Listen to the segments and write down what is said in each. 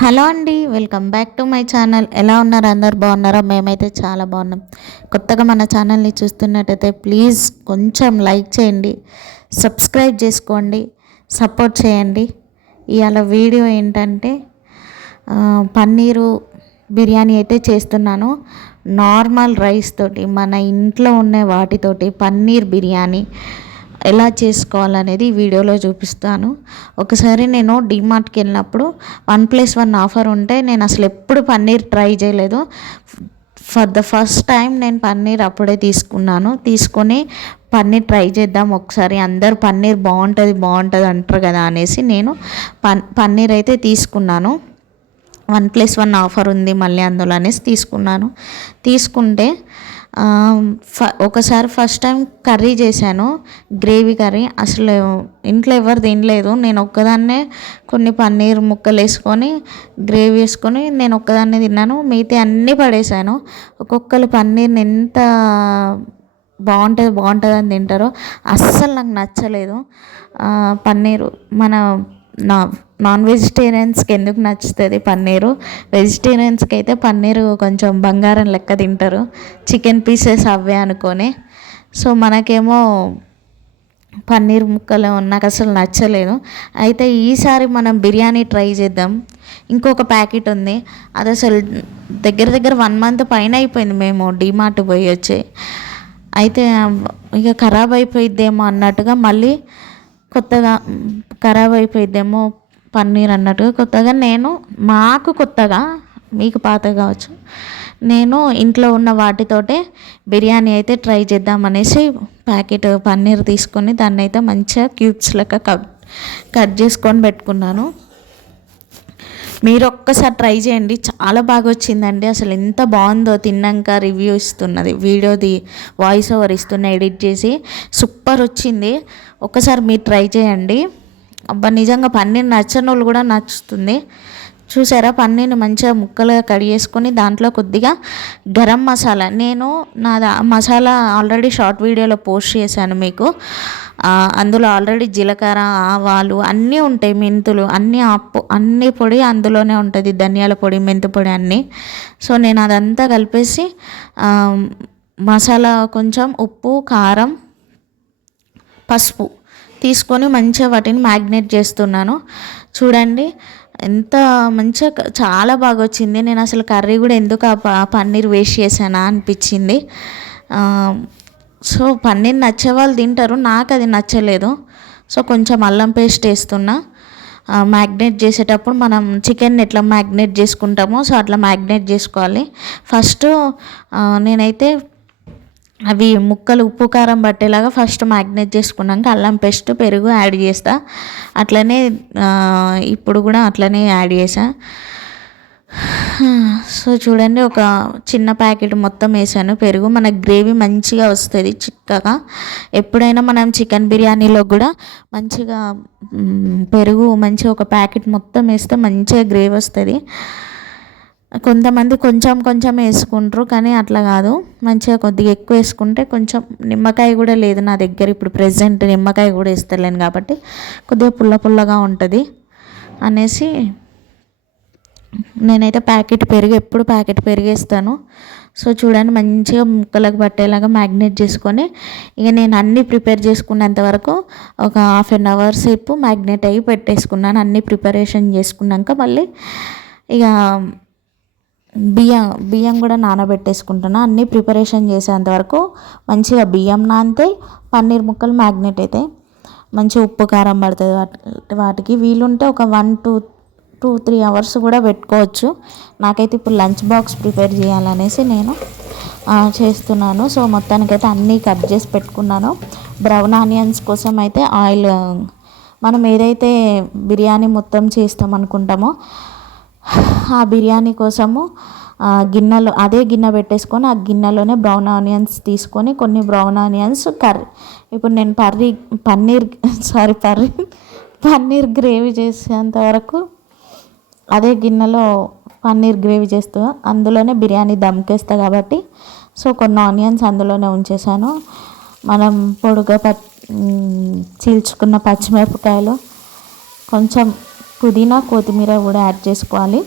Hello అండి welcome back to my channel. ఎలా ఉన్నారు? అందరు బాగున్నారా? మేమైతే చాలా బాగున్నాం. కొత్తగా మన ఛానల్ని చూస్తున్నట్టయితే ప్లీజ్ కొంచెం లైక్ చేయండి సబ్స్క్రైబ్ చేసుకోండి సపోర్ట్ చేయండి. ఇవాళ వీడియో ఏంటంటే పన్నీరు బిర్యానీ అయితే చేస్తున్నాను. నార్మల్ రైస్ తోటి మన ఇంట్లో ఉన్న వాటితోటి పన్నీర్ బిర్యానీ. ఎలా చేసుకోవాలనేది వీడియోలో చూపిస్తాను. ఒకసారి నేను డిమార్ట్కి వెళ్ళినప్పుడు వన్ ప్లస్ వన్ ఆఫర్ ఉంటే నేను అసలు ఎప్పుడు పన్నీర్ ట్రై చేయలేదు. ఫర్ ద ఫస్ట్ టైం నేను పన్నీర్ అప్పుడే తీసుకున్నాను. తీసుకొని పన్నీర్ ట్రై చేద్దాం ఒకసారి. అందరు పన్నీర్ బాగుంటుంది బాగుంటుంది అంటారు కదా అనేసి నేను పన్ పన్నీర్ అయితే తీసుకున్నాను. వన్ ప్లస్ వన్ ఆఫర్ ఉంది మళ్ళీ అందులో అనేసి తీసుకున్నాను. తీసుకుంటే ఫ ఒకసారి ఫస్ట్ టైం కర్రీ చేశాను గ్రేవీ కర్రీ. అసలు ఇంట్లో ఎవరు తినలేదు. నేను ఒక్కదాన్నే కొన్ని పన్నీర్ ముక్కలు వేసుకొని గ్రేవీ వేసుకొని నేను ఒక్కదాన్నే తిన్నాను. మిగతా అన్నీ పడేశాను. ఒక్కొక్కరు పన్నీర్ని ఎంత బాగుంటుంది బాగుంటుంది అని తింటారో అస్సలు నాకు నచ్చలేదు. పన్నీరు మన నా నాన్ వెజిటేరియన్స్కి ఎందుకు నచ్చుతుంది పన్నీరు? వెజిటేరియన్స్కి అయితే పన్నీరు కొంచెం బంగారం లెక్క తింటారు. చికెన్ పీసెస్ అవే అనుకొని. సో మనకేమో పన్నీర్ ముక్కలు నాకు అసలు నచ్చలేదు. అయితే ఈసారి మనం బిర్యానీ ట్రై చేద్దాం. ఇంకొక ప్యాకెట్ ఉంది. అది అసలు దగ్గర దగ్గర వన్ మంత్ పైన అయిపోయింది మేము డిమార్ట్ పోయి వచ్చి. అయితే ఇక ఖరాబ్ అయిపోయిద్దేమో అన్నట్టుగా మళ్ళీ కొత్తగా ఖరాబ్ అయిపోయిద్దేమో పన్నీర్ అన్నట్టుగా కొత్తగా. నేను మాకు కొత్తగా మీకు పాత కావచ్చు నేను ఇంట్లో ఉన్న వాటితోటే బిర్యానీ అయితే ట్రై చేద్దామనేసి ప్యాకెట్ పన్నీర్ తీసుకొని దాన్ని అయితే మంచిగా క్యూబ్స్ లెక్క కట్ కట్ చేసుకొని పెట్టుకున్నాను. మీరు ఒక్కసారి ట్రై చేయండి. చాలా బాగా వచ్చిందండి. అసలు ఎంత బాగుందో తిన్నాక రివ్యూ ఇస్తున్నది. వీడియోది వాయిస్ ఓవర్ ఇస్తున్న ఎడిట్ చేసి సూపర్ వచ్చింది. ఒక్కసారి మీరు ట్రై చేయండి. అబ్బా నిజంగా పన్నీర్ నచ్చని వాళ్ళు కూడా నచ్చుతుంది. చూసారా పన్నీర్ని మంచిగా ముక్కలుగా కడిగేసుకొని దాంట్లో కొద్దిగా గరం మసాలా. నేను నా దా- మసాలా ఆల్రెడీ షార్ట్ వీడియోలో పోస్ట్ చేశాను మీకు. అందులో ఆల్రెడీ జీలకర్ర ఆవాలు అన్నీ ఉంటాయి మెంతులు అన్నీ అప్పు అన్ని పొడి అందులోనే ఉంటుంది ధనియాల పొడి మెంతు పొడి అన్నీ. సో నేను అదంతా కలిపేసి మసాలా కొంచెం ఉప్పు కారం పసుపు తీసుకొని మంచిగా వాటిని మ్యాగ్నేట్ చేస్తున్నాను. చూడండి ఎంత మంచిగా చాలా బాగా వచ్చింది నేను అసలు కర్రీ కూడా ఎందుకు ఆ పన్నీర్ వేస్ట్ చేశానా అనిపించింది. సో పన్నీర్ నచ్చే వాళ్ళు తింటారు. నాకు అది నచ్చలేదు. సో కొంచెం అల్లం పేస్ట్ వేస్తున్నా. మ్యాగ్నేట్ చేసేటప్పుడు మనం చికెన్ ఎట్లా మ్యాగ్నేట్ చేసుకుంటామో సో అట్లా మ్యాగ్నేట్ చేసుకోవాలి. ఫస్ట్ నేనైతే అవి ముక్కలు ఉప్పు కారం పట్టేలాగా ఫస్ట్ మ్యాగ్నేట్ చేసుకున్నాక అల్లం పేస్ట్ పెరుగు యాడ్ చేస్తా. అట్లనే ఇప్పుడు కూడా అట్లనే యాడ్ చేసా. సో చూడండి ఒక చిన్న ప్యాకెట్ మొత్తం వేసాను. పెరుగు మన గ్రేవీ మంచిగా వస్తుంది చిక్కగా. ఎప్పుడైనా మనం చికెన్ బిర్యానీలో కూడా మంచిగా పెరుగు మంచిగా ఒక ప్యాకెట్ మొత్తం వేస్తే మంచిగా గ్రేవీ వస్తుంది. కొంతమంది కొంచెం కొంచెం వేసుకుంటారు కానీ అట్లా కాదు. మంచిగా కొద్దిగా ఎక్కువ వేసుకుంటే కొంచెం నిమ్మకాయ కూడా లేదు నా దగ్గర. ఇప్పుడు ప్రెసెంట్ నిమ్మకాయ కూడా వేస్తలేను కాబట్టి కొద్దిగా పుల్ల పుల్లగా ఉంటుంది అనేసి నేనైతే ప్యాకెట్ పెరుగు ఎప్పుడు ప్యాకెట్ పెరిగేస్తాను సో చూడండి మంచిగా ముక్కలకు పట్టేలాగా మ్యాగ్నేట్ చేసుకొని ఇక నేను అన్నీ ప్రిపేర్ చేసుకున్నంత వరకు ఒక హాఫ్ అన్ అవర్ సేపు మ్యాగ్నేట్ అయ్యి పెట్టేసుకున్నాను. అన్నీ ప్రిపరేషన్ చేసుకున్నాక మళ్ళీ ఇక బియ్యం బియ్యం కూడా నానబెట్టేసుకుంటున్నా. అన్నీ ప్రిపరేషన్ చేసేంత వరకు మంచిగా బియ్యం నానితే పన్నీర్ ముక్కలు మ్యాగ్నెట్ అవుతాయి మంచి ఉప్పు కారం పడుతుంది వాటి వాటికి. వీలుంటే ఒక one two two three hours కూడా పెట్టుకోవచ్చు. నాకైతే ఇప్పుడు లంచ్ బాక్స్ ప్రిపేర్ చేయాలనేసి నేను చేస్తున్నాను. సో మొత్తానికైతే అన్నీ కట్ చేసి పెట్టుకున్నాను. బ్రౌన్ ఆనియన్స్ కోసం అయితే ఆయిల్ మనం ఏదైతే బిర్యానీ మొత్తం చేస్తాం అనుకుంటామో ఆ బిర్యానీ కోసము ఆ గిన్నెలో అదే గిన్నె పెట్టేసుకొని ఆ గిన్నెలోనే బ్రౌన్ ఆనియన్స్ తీసుకొని కొన్ని బ్రౌన్ ఆనియన్స్ కర్రీ. ఇప్పుడు నేను పర్రీ పన్నీర్ సారీ పర్రీ పన్నీర్ గ్రేవీ చేసేంత వరకు అదే గిన్నెలో పన్నీర్ గ్రేవీ చేస్తూ. అందులోనే బిర్యానీ దమ్కేస్తా కాబట్టి సో కొన్ని ఆనియన్స్ అందులోనే ఉంచేసాను. మనం పొడుగా ప చీల్చుకున్న పచ్చిమిరపకాయలు కొంచెం పుదీనా కొత్తిమీర కూడా యాడ్ చేసుకోవాలి.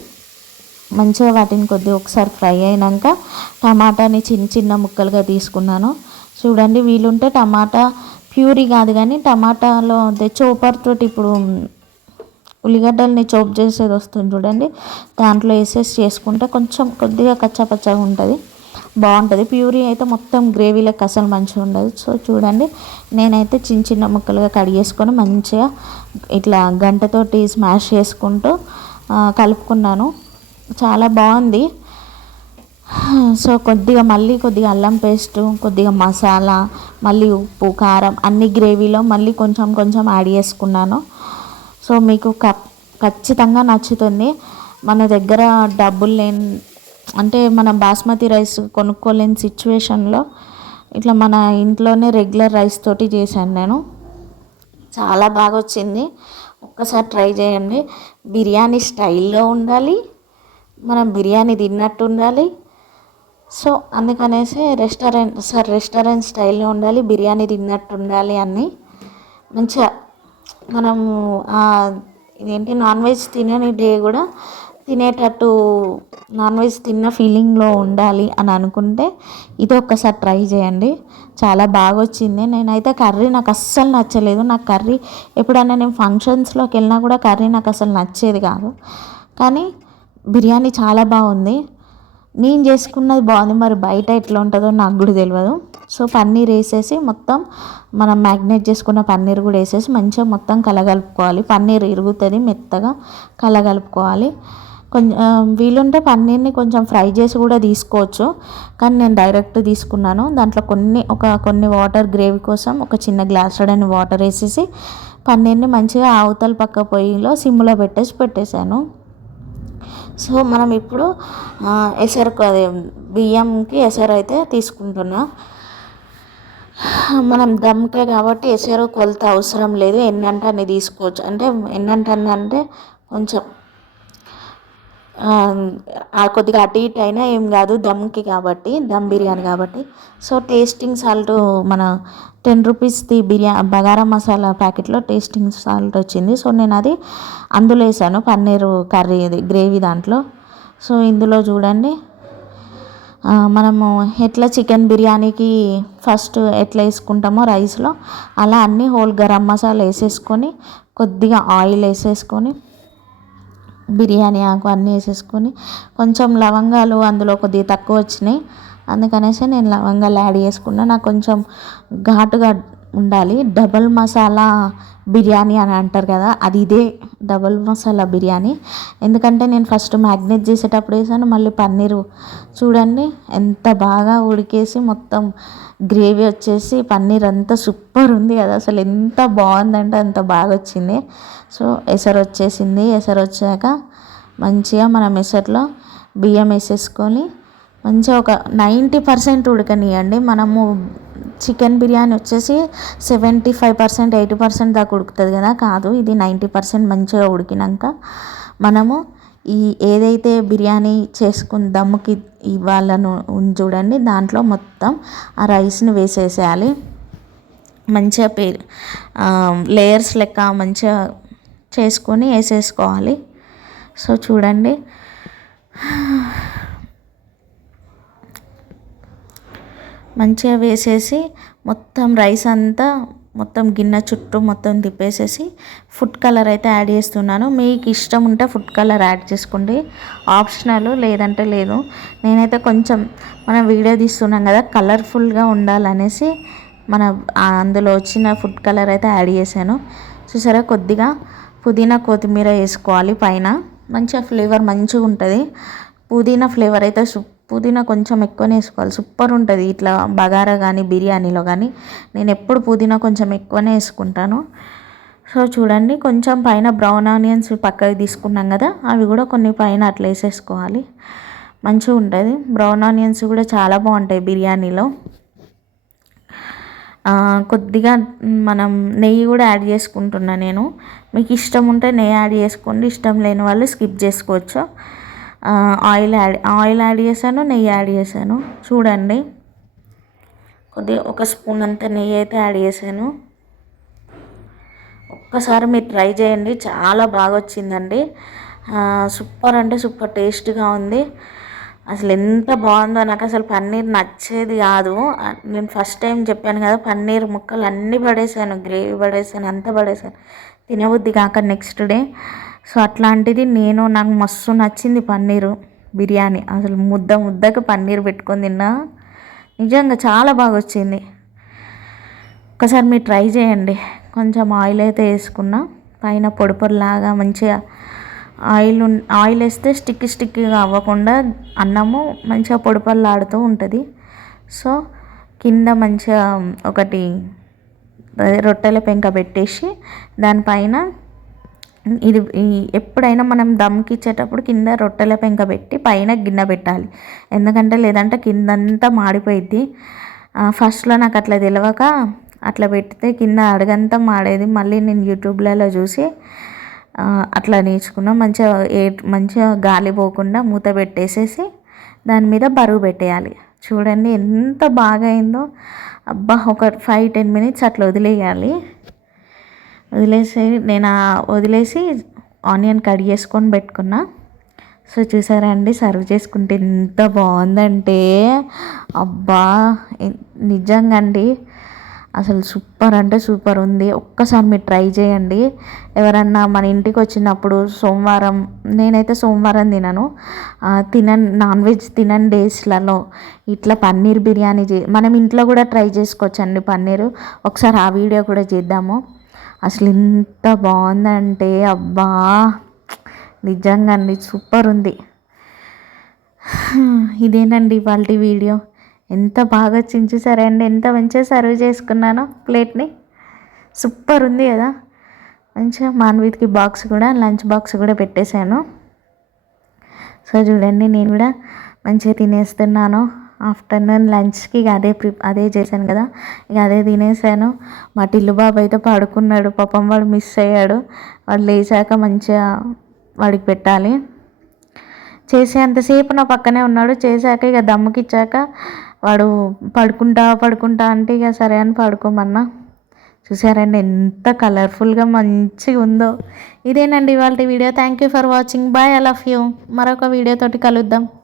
మంచిగా వాటిని కొద్దిగా ఒకసారి ఫ్రై అయినాక టమాటాని చిన్న చిన్న ముక్కలుగా తీసుకున్నాను. చూడండి వీలుంటే టమాటా ప్యూరీ కాదు కానీ టమాటాలో అదే చోపర్ తోటి ఇప్పుడు ఉల్లిగడ్డల్ని చోప్ చేసేది వస్తుంది చూడండి. దాంట్లో వేసేసి చేసుకుంటే కొంచెం కొద్దిగా కచ్చాపచ్చగా ఉంటుంది. బాగుంటుంది. ప్యూరీ అయితే మొత్తం గ్రేవీలకు అసలు మంచిగా ఉండదు. సో చూడండి. నేనైతే చిన్న చిన్న ముక్కలుగా కట్ చేసుకొని మంచిగా ఇట్లా గంటతోటి స్మాష్ చేసుకుంటూ కలుపుకున్నాను. చాలా బాగుంది. సో కొద్దిగా మళ్ళీ కొద్దిగా అల్లం పేస్ట్ కొద్దిగా మసాలా మళ్ళీ ఉప్పు కారం అన్ని గ్రేవీలో మళ్ళీ కొంచెం కొంచెం యాడ్ చేసుకున్నాను. సో మీకు ఖచ్చితంగా నచ్చుతుంది. మన దగ్గర డబ్బులు లేని అంటే మన బాస్మతి రైస్ కొనుక్కోలేని సిచ్యువేషన్లో ఇట్లా మన ఇంట్లోనే రెగ్యులర్ రైస్ తోటి చేశాను నేను. చాలా బాగా వచ్చింది. ఒక్కసారి ట్రై చేయండి. బిర్యానీ స్టైల్లో ఉండాలి. మనం బిర్యానీ తిన్నట్టు ఉండాలి. సో అందుకనేసి రెస్టారెంట్ సార్ రెస్టారెంట్ స్టైల్లో ఉండాలి బిర్యానీ తిన్నట్టు ఉండాలి అన్నీ. మంచిగా మనము ఇదేంటి నాన్ వెజ్ తినని డే కూడా తినేటట్టు నాన్ వెజ్ తిన్న ఫీలింగ్లో ఉండాలి అని అనుకుంటే ఇది ఒక్కసారి ట్రై చేయండి. చాలా బాగా వచ్చింది నేనైతే కర్రీ నాకు అస్సలు నచ్చలేదు. నాకు కర్రీ ఎప్పుడైనా నేను ఫంక్షన్స్లోకి వెళ్ళినా కూడా కర్రీ నాకు అసలు నచ్చేది కాదు. కానీ బిర్యానీ చాలా బాగుంది. నేను చేసుకున్నది బాగుంది. మరి బయట ఎట్లా ఉంటుందో నాకు కూడా తెలియదు సో పన్నీర్ వేసేసి మొత్తం మనం మ్యాగ్నేట్ చేసుకున్న పన్నీర్ కూడా వేసేసి మంచిగా మొత్తం కలగలుపుకోవాలి. పన్నీర్ ఇరుగుతుంది మెత్తగా కలగలుపుకోవాలి. కొంచెం వీలుంటే పన్నీర్ని కొంచెం ఫ్రై చేసి కూడా తీసుకోవచ్చు. కానీ నేను డైరెక్ట్ తీసుకున్నాను. దాంట్లో కొన్ని ఒక కొన్ని వాటర్ గ్రేవీ కోసం ఒక చిన్న గ్లాస్ అని వాటర్ వేసేసి పన్నీర్ని మంచిగా అవతల పక్క పొయ్యిలో సిమ్లో పెట్టేసి పెట్టేశాను. సో మనం ఇప్పుడు ఎసరు అదే బియ్యంకి ఎసరు అయితే తీసుకుంటున్నా. మనం దమ్కే కాబట్టి ఎసరు కొలత అవసరం లేదు. ఎన్నంటే అన్ని తీసుకోవచ్చు. అంటే ఎన్నంటే అంటే కొంచెం కొద్దిగా అటు ఇటు అయినా ఏం కాదు దమ్కి కాబట్టి దమ్ బిర్యానీ కాబట్టి. సో టేస్టింగ్ సాల్ట్ మన టెన్ రూపీస్ది బిర్యా బగారా మసాలా ప్యాకెట్లో టేస్టింగ్ సాల్ట్ వచ్చింది. సో నేను అది అందులో వేసాను పన్నీరు కర్రీ గ్రేవీ దాంట్లో. సో ఇందులో చూడండి. మనము ఎట్లా చికెన్ బిర్యానీకి ఫస్ట్ ఎట్లా వేసుకుంటామో రైస్లో అలా అన్నీ హోల్ గరం మసాలా వేసేసుకొని కొద్దిగా ఆయిల్ వేసేసుకొని బిర్యానీ ఆకు అన్నీ వేసేసుకొని కొంచెం లవంగాలు అందులో కొద్దిగా తక్కువ వచ్చినాయి. అందుకనేసి నేను లవంగాలు యాడ్ చేసుకున్నా. నాకు కొంచెం ఘాటుగా ఉండాలి. డబల్ మసాలా బిర్యానీ అని అంటారు కదా అది ఇదే డబల్ మసాలా బిర్యానీ. ఎందుకంటే నేను ఫస్ట్ మ్యాగ్నేట్ చేసేటప్పుడు వేసాను మళ్ళీ పన్నీరు చూడండి ఎంత బాగా ఉడికేసి మొత్తం గ్రేవీ వచ్చేసి పన్నీర్ అంతా సూపర్ ఉంది కదా అసలు ఎంత బాగుందంటే అంత బాగా వచ్చింది. సో ఎసరు వచ్చేసింది. ఎసరు వచ్చాక మంచిగా మనం ఎసరులో బియ్యం వేసేసుకొని మంచిగా ఒక నైంటీ పర్సెంట్ ఉడకనియండి మనము చికెన్ బిర్యానీ వచ్చేసి seventy five percent eighty percent దాకా ఉడుకుతుంది కదా? కాదు ఇది నైంటీ పర్సెంట్ మంచిగా ఉడికినాక మనము ఈ ఏదైతే బిర్యానీ చేసుకుని దమ్ముకి ఇవ్వాలను చూడండి దాంట్లో మొత్తం ఆ రైస్ని వేసేసేయాలి. మంచిగా పే లేయర్స్ లెక్క మంచిగా చేసుకొని వేసేసుకోవాలి. సో చూడండి. మంచిగా వేసేసి మొత్తం రైస్ అంతా మొత్తం గిన్నె చుట్టూ మొత్తం తిప్పేసేసి ఫుడ్ కలర్ అయితే యాడ్ చేస్తున్నాను. మీకు ఇష్టం ఉంటే ఫుడ్ కలర్ యాడ్ చేసుకోండి. ఆప్షనల్ లేదంటే లేదు. నేనైతే కొంచెం మనం వీడియో తీస్తున్నాం కదా కలర్ఫుల్గా ఉండాలనేసి మన అందులో వచ్చిన ఫుడ్ కలర్ అయితే యాడ్ చేశాను. చూసారా కొద్దిగా పుదీనా కొత్తిమీర వేసుకోవాలి పైన. మంచిగా ఫ్లేవర్ మంచిగా ఉంటుంది. పుదీనా ఫ్లేవర్ అయితే పుదీనా కొంచెం ఎక్కువనే వేసుకోవాలి. సూపర్ ఉంటుంది ఇట్లా బగారా కానీ బిర్యానీలో కానీ నేను ఎప్పుడు పుదీనా కొంచెం ఎక్కువనే వేసుకుంటాను. సో చూడండి కొంచెం పైన బ్రౌన్ ఆనియన్స్ పక్కకి తీసుకున్నాం కదా అవి కూడా కొన్ని పైన అట్లా వేసేసుకోవాలి. మంచిగా ఉంటుంది. బ్రౌన్ ఆనియన్స్ కూడా చాలా బాగుంటాయి బిర్యానీలో. కొద్దిగా మనం నెయ్యి కూడా యాడ్ చేసుకుంటున్నా నేను. మీకు ఇష్టం ఉంటే నెయ్యి యాడ్ చేసుకోండి ఇష్టం లేని వాళ్ళు స్కిప్ చేసుకోవచ్చు. ఆయిల్ యాడ్ ఆయిల్ యాడ్ చేశాను నెయ్యి యాడ్ చేశాను. చూడండి. కొద్దిగా ఒక స్పూన్ అంత నెయ్యి అయితే యాడ్ చేశాను. ఒక్కసారి మీరు ట్రై చేయండి. చాలా బాగా వచ్చిందండి. సూపర్ అంటే సూపర్ టేస్ట్గా ఉంది. అసలు ఎంత బాగుందో నాకు అసలు పన్నీర్ నచ్చేది కాదు. నేను ఫస్ట్ టైం చెప్పాను కదా పన్నీర్ ముక్కలు అన్నీ పడేసాను గ్రేవీ పడేసాను అంతా పడేసాను. తినబుద్ధి కాక నెక్స్ట్ డే. సో అట్లాంటిది నేను నాకు మస్తు నచ్చింది పన్నీరు బిర్యానీ. అసలు ముద్ద ముద్దకు పన్నీర్ పెట్టుకొని తిన్నా. నిజంగా చాలా బాగా వచ్చింది. ఒకసారి మీరు ట్రై చేయండి. కొంచెం ఆయిల్ అయితే వేసుకున్నా. పైన పొడి పొడిలాగా మంచిగా ఆయిల్ ఆయిల్ వేస్తే స్టిక్ స్టిక్గా అవ్వకుండా అన్నము మంచిగా పొడి పొడిలాడుతూ ఉంటుంది. సో కింద మంచిగా ఒకటి రొట్టెల పెంక పెట్టేసి దానిపైన ఇది ఈ ఎప్పుడైనా మనం దమ్కి ఇచ్చేటప్పుడు కింద రొట్టెల పెంక పెట్టి పైన గిన్నె పెట్టాలి. ఎందుకంటే లేదంటే కిందంతా మాడిపోయిద్ది. ఫస్ట్లో నాకు అట్లా తెలియక అట్లా పెడితే కింద అడగంతా మాడేది. మళ్ళీ నేను యూట్యూబ్లలో చూసి అట్లా నేర్చుకున్నా. మంచిగా ఏ మంచిగా గాలి పోకుండా మూత పెట్టేసేసి దాని మీద బరువు పెట్టేయాలి. చూడండి ఎంత బాగా అయిందో. అబ్బా ఒక ఫైవ్ టెన్ మినిట్స్ అట్లా వదిలేయాలి. వదిలేసి నేను వదిలేసి ఆనియన్ కట్ చేసుకొని పెట్టుకున్నా. సో చూసారా అండి సర్వ్ చేసుకుంటే ఎంత బాగుందంటే. అబ్బా నిజంగా అండి అసలు సూపర్ అంటే సూపర్ ఉంది. ఒక్కసారి మీరు ట్రై చేయండి. ఎవరన్నా మన ఇంటికి వచ్చినప్పుడు సోమవారం నేనైతే సోమవారం తినను. తినని తినన్ నాన్ వెజ్ తినని డేస్లలో ఇట్లా పన్నీర్ బిర్యానీ చే మనం ఇంట్లో కూడా ట్రై చేసుకోవచ్చండి పన్నీరు. ఒకసారి ఆ వీడియో కూడా చేద్దాము. అసలు ఎంత బాగుందంటే అబ్బా. నిజంగా అండి సూపర్ ఉంది ఇదేనండి ఇవాళ వీడియో. ఎంత బాగా వచ్చింది అండి ఎంత మంచిగా సర్వ్ చేసుకున్నానో ప్లేట్ని. సూపర్ ఉంది కదా. మంచిగా మాన్విత్కి బాక్స్ కూడా లంచ్ బాక్స్ కూడా పెట్టేశాను. సో చూడండి నేను కూడా మంచిగా తినేస్తున్నాను. ఆఫ్టర్నూన్ లంచ్కి ఇక అదే ప్రి అదే చేశాను కదా. ఇక అదే తినేసాను. మా టిల్లు బాబు అయితే పడుకున్నాడు. పాపం వాడు మిస్ అయ్యాడు. వాడు లేచాక మంచిగా వాడికి పెట్టాలి. చేసేంతసేపు నా పక్కనే ఉన్నాడు. చేశాక ఇక దమ్ముకిచ్చాక వాడు పడుకుంటా పడుకుంటా అంటే ఇక సరే అని పడుకోమన్నా. చూసారండి ఎంత కలర్ఫుల్గా మంచిగా ఉందో. ఇదేనండి ఇవాళ video. Thank you for watching. Bye. I love you. మరొక వీడియోతోటి కలుద్దాం.